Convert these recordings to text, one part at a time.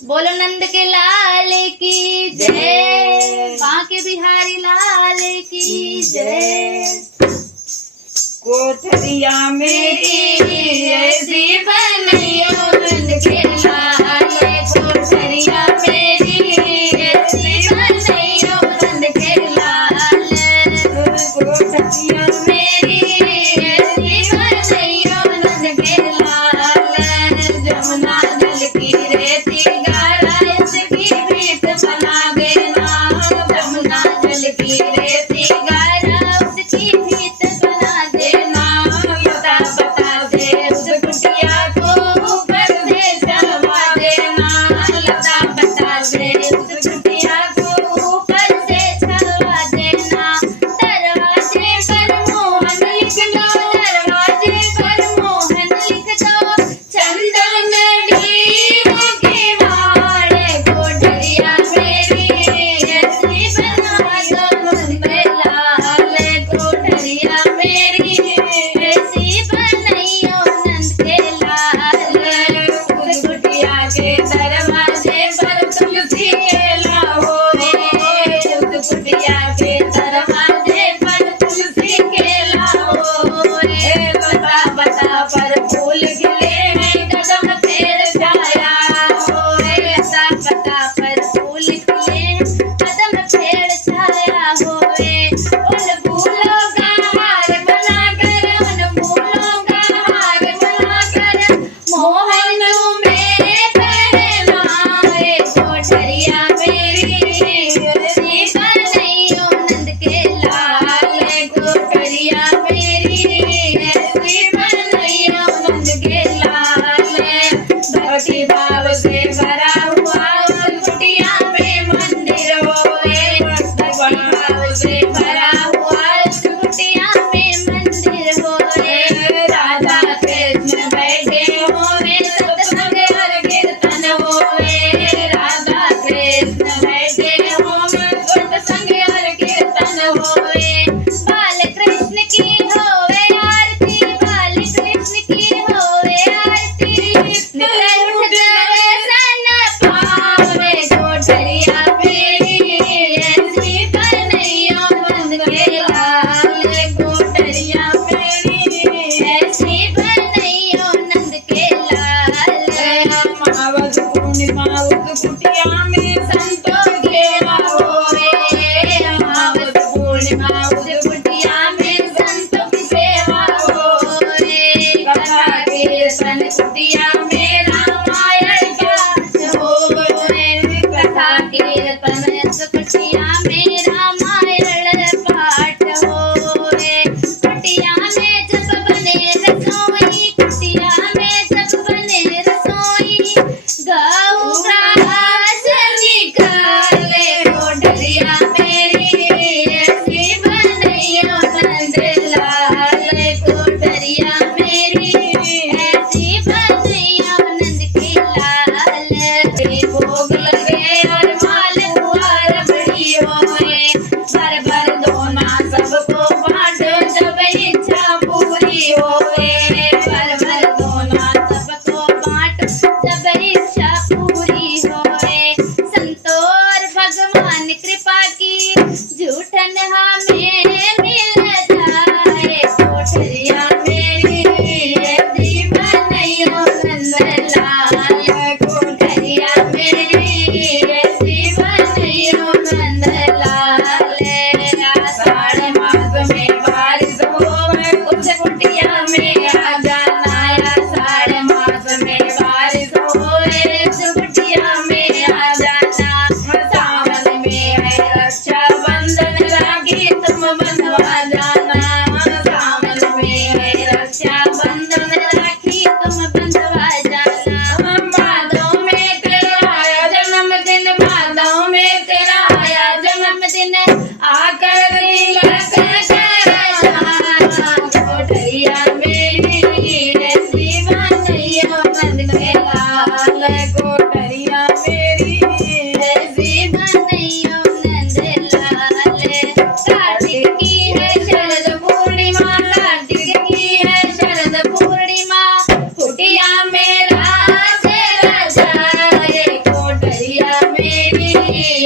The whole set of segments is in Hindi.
बोलो नंद के लाल की जय, बांके बिहारी लाल की जय। कोठरिया मेरी ऐसी बनैयो नंद के लाल, कोठरिया मेरी ऐसी बनैयो नंद के लाल, कोठरिया मेरी ऐसी बनैयो नंद के लाल। जमुना जल की रेती गारा इसकी भीत बना देना, जमुना जल की रेती गारा उसकी भीत बना देना। बता बता दे उस कुटिया को ऊपर से चढ़वा देना, लता बता दे उस कुटिया को ऊपर से चढ़वा देना। दरवाजे पर मोहन लिख दो, दरवाजे पर मोहन लिख दो, चंदन नीम के वाड़े कोठरिया मेरी ऐसी बना दो नंद के लाल, कोठरिया मेरी ऐसी बनैयो नंद के लाल। उस कुटिया के दरवाजे पर तुलसी केला होए, उस कुटिया के दरवाजे पर तुलसी केला होए। बता बता पर फूल खिले में कदम पेड़ छाया होए, बता बता पर फूल खिले कदम पेड़ छाया होए। उन फूलों का हार बनाकर, उन फूलों का हार बनाकर मोहन तुम्हें पहनाए। कोठरिया मेरी ऐसी बनैयो नंद के लाल, कोठरिया मेरी ऐसी बनैयो नंद के लाल। भक्ति भाव से भरा हुआ उस कुटिया में मंदिर होए, भक्ति भाव से भरा हुआ उस कुटिया में मंदिर होए। राधा कृष्ण बैठे होए, सत्संग और कीर्तन होए, राधा कृष्ण बैठे होए, सत्संग और कीर्तन होए। बाल कृष्ण की होए आरती, बाल कृष्ण की होए आरती, नित्य उठ जावे सन पावे। कोठरिया मेरी ऐसी बनैयो नंद के लाल, कोठरिया मेरी ऐसी बनैयो नंद के लाल। अमावस पूर्णिमा उस कुटिया में संतों घेरा होए, अमावस पूर्णिमा उस कुटिया में संतों की सेवा होए। कथा कीर्तन कुटिया में रामायण पाठ होए, कथा कीर्तन उस कुटिया में रामायण पाठ होए। कुटिया में जब बने रसोई, कुटिया में जब बने रसोई, गौ घास निकाले। कोठरिया मेरी ऐसी बनैयो नंद लाल, कोठरिया मेरी ऐसी बनैयो नंद के लाल। भोग लगे और माल हुआ रबड़ी होए, भर भर दोना सबको बांटो जब इच्छा पूरी होए, भर भर दोना सबको बांटो जब इच्छा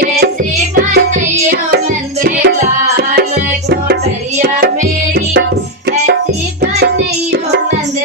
ऐसी बनैयो नंद लाल कोठरिया मेरी ऐसी बनैयो नंद